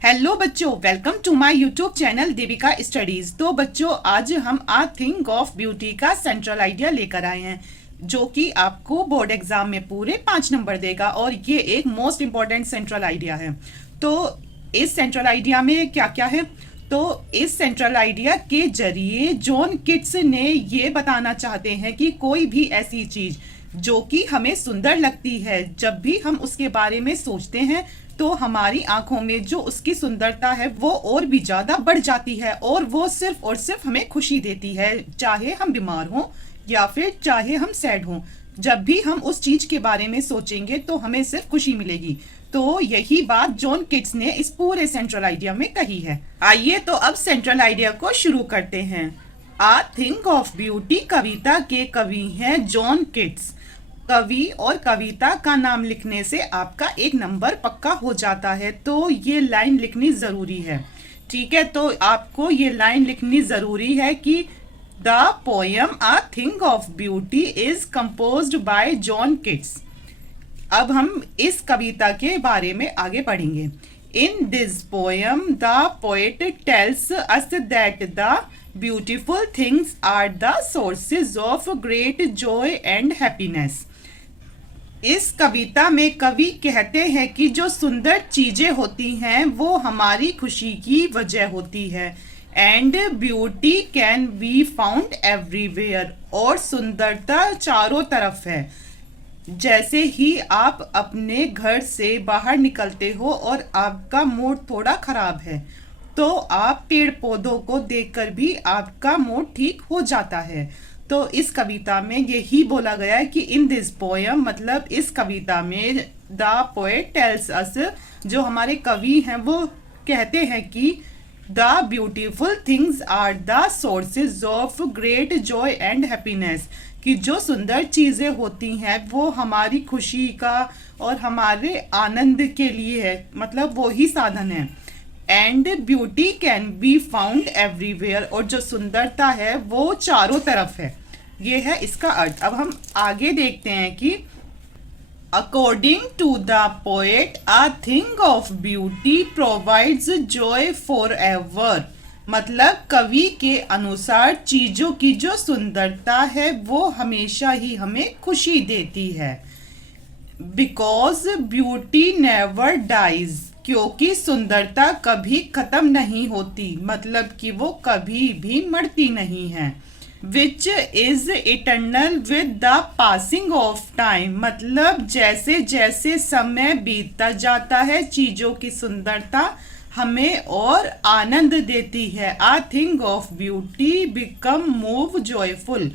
Hello बच्चों, welcome to my YouTube channel Devika studies. तो बच्चों, आज हम आ थिंक ऑफ ब्यूटी का सेंट्रल आइडिया लेकर आए हैं जो कि आपको बोर्ड एग्जाम में पूरे 5 नंबर देगा और ये एक मोस्ट इम्पॉर्टेंट सेंट्रल आइडिया है। तो इस सेंट्रल आइडिया में क्या क्या है? तो इस सेंट्रल आइडिया के जरिए जॉन किट्स ने ये बताना चाहते हैं कि कोई भी ऐसी चीज जो कि हमें सुंदर लगती है, जब भी हम उसके बारे में सोचते हैं तो हमारी आंखों में जो उसकी सुंदरता है वो और भी ज्यादा बढ़ जाती है और वो सिर्फ और सिर्फ हमें खुशी देती है, चाहे हम बीमार हों या फिर चाहे हम सैड हों। जब भी हम उस चीज के बारे में सोचेंगे तो हमें सिर्फ खुशी मिलेगी। तो यही बात जॉन किट्स ने इस पूरे सेंट्रल आइडिया में कही है। आइए तो अब सेंट्रल आइडिया को शुरू करते हैं। आ थिंक ऑफ ब्यूटी कविता के कवि हैं जॉन किट्स। कवि और कविता का नाम लिखने से आपका 1 नंबर पक्का हो जाता है, तो ये लाइन लिखनी जरूरी है। ठीक है, तो आपको ये लाइन लिखनी जरूरी है कि the poem a thing of beauty is composed by John Keats. अब हम इस कविता के बारे में आगे पढ़ेंगे। In this poem the poet tells us that the beautiful things are the sources of great joy and happiness. इस कविता में कवि कहते हैं कि जो सुंदर चीजें होती हैं वो हमारी खुशी की वजह होती है। And beauty can be found everywhere, और सुंदरता चारों तरफ है। जैसे ही आप अपने घर से बाहर निकलते हो और आपका मूड थोड़ा खराब है तो आप पेड़ पौधों को देखकर भी आपका मूड ठीक हो जाता है। तो इस कविता में यही बोला गया है कि इन दिस पोयम, मतलब इस कविता में द पोएट टेल्स अस, जो हमारे कवि हैं वो कहते हैं कि the beautiful things are the sources of great joy and happiness, कि जो सुंदर चीजें होती हैं वो हमारी खुशी का और हमारे आनंद के लिए है, मतलब वो ही साधन है। And beauty can be found everywhere, और जो सुंदरता है वो चारों तरफ है। ये है इसका अर्थ। अब हम आगे देखते हैं कि according to the poet a thing of beauty provides joy forever, मतलब कवि के अनुसार चीजों की जो सुंदरता है वो हमेशा ही हमें खुशी देती है। बिकॉज ब्यूटी नेवर डाइज, क्योंकि सुंदरता कभी खत्म नहीं होती, मतलब कि वो कभी भी मरती नहीं है। Which is eternal with the passing of time, मतलब जैसे जैसे समय बीतता जाता है चीजों की सुंदरता हमें और आनंद देती है। A thing of beauty become move joyful,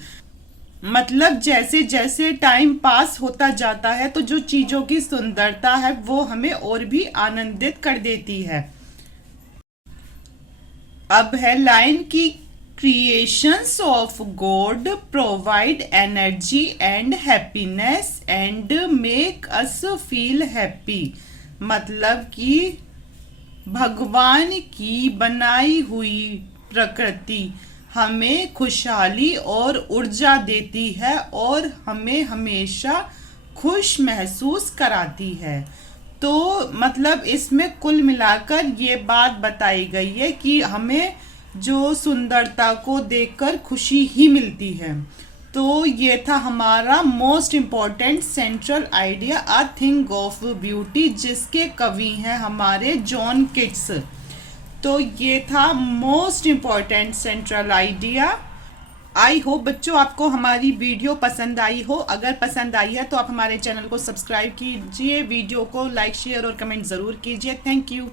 मतलब जैसे जैसे टाइम पास होता जाता है तो जो चीजों की सुंदरता है वो हमें और भी आनंदित कर देती है। अब है लाइन की creations of God provide energy and happiness and make us feel happy, मतलब कि भगवान की बनाई हुई प्रकृति हमें खुशहाली और ऊर्जा देती है और हमें हमेशा खुश महसूस कराती है। तो मतलब इसमें कुल मिलाकर ये बात बताई गई है कि हमें जो सुंदरता को देखकर खुशी ही मिलती है। तो ये था हमारा most important central idea a thing of beauty, जिसके कवि हैं हमारे जॉन किट्स। तो ये था most important central idea. I hope बच्चों आपको हमारी वीडियो पसंद आई हो। अगर पसंद आई है तो आप हमारे चैनल को सब्सक्राइब कीजिए, वीडियो को लाइक शेयर और कमेंट ज़रूर कीजिए। Thank you.